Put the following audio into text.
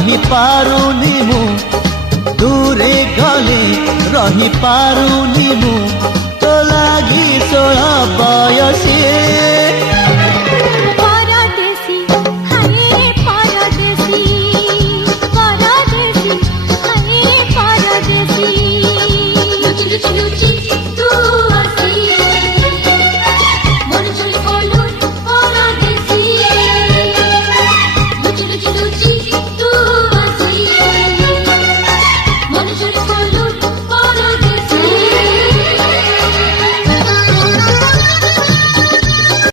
रही पारुनी मु दूरे गले रही पारुनी मु तो लागी 16 बयसी